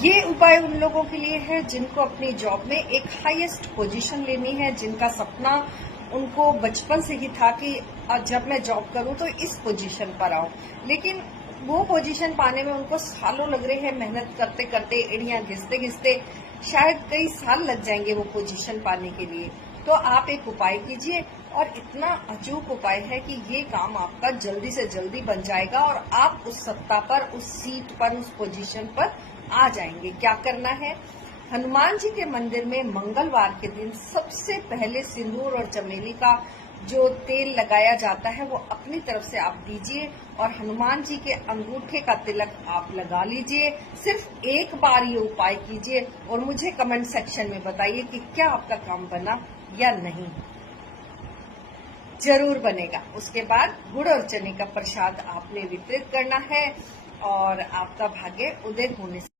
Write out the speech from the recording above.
ये उपाय उन लोगों के लिए है जिनको अपनी जॉब में एक हाईएस्ट पोजीशन लेनी है, जिनका सपना उनको बचपन से ही था कि जब मैं जॉब करूं तो इस पोजीशन पर आऊं, लेकिन वो पोजीशन पाने में उनको सालों लग रहे हैं। मेहनत करते करते, एड़ियां घिसते घिसते शायद कई साल लग जाएंगे वो पोजीशन पाने के लिए। तो आप एक उपाय कीजिए, और इतना अचूक उपाय है कि ये काम आपका जल्दी से जल्दी बन जाएगा और आप उस सत्ता पर, उस सीट पर, उस पोजीशन पर आ जाएंगे। क्या करना है? हनुमान जी के मंदिर में मंगलवार के दिन सबसे पहले सिंदूर और चमेली का जो तेल लगाया जाता है वो अपनी तरफ से आप दीजिए, और हनुमान जी के अंगूठे का तिलक आप लगा लीजिए। सिर्फ एक बार ये उपाय कीजिए और मुझे कमेंट सेक्शन में बताइए कि क्या आपका काम बना या नहीं। जरूर बनेगा। उसके बाद गुड़ और चने का प्रसाद आपने वितरित करना है और आपका भाग्य उदय होने से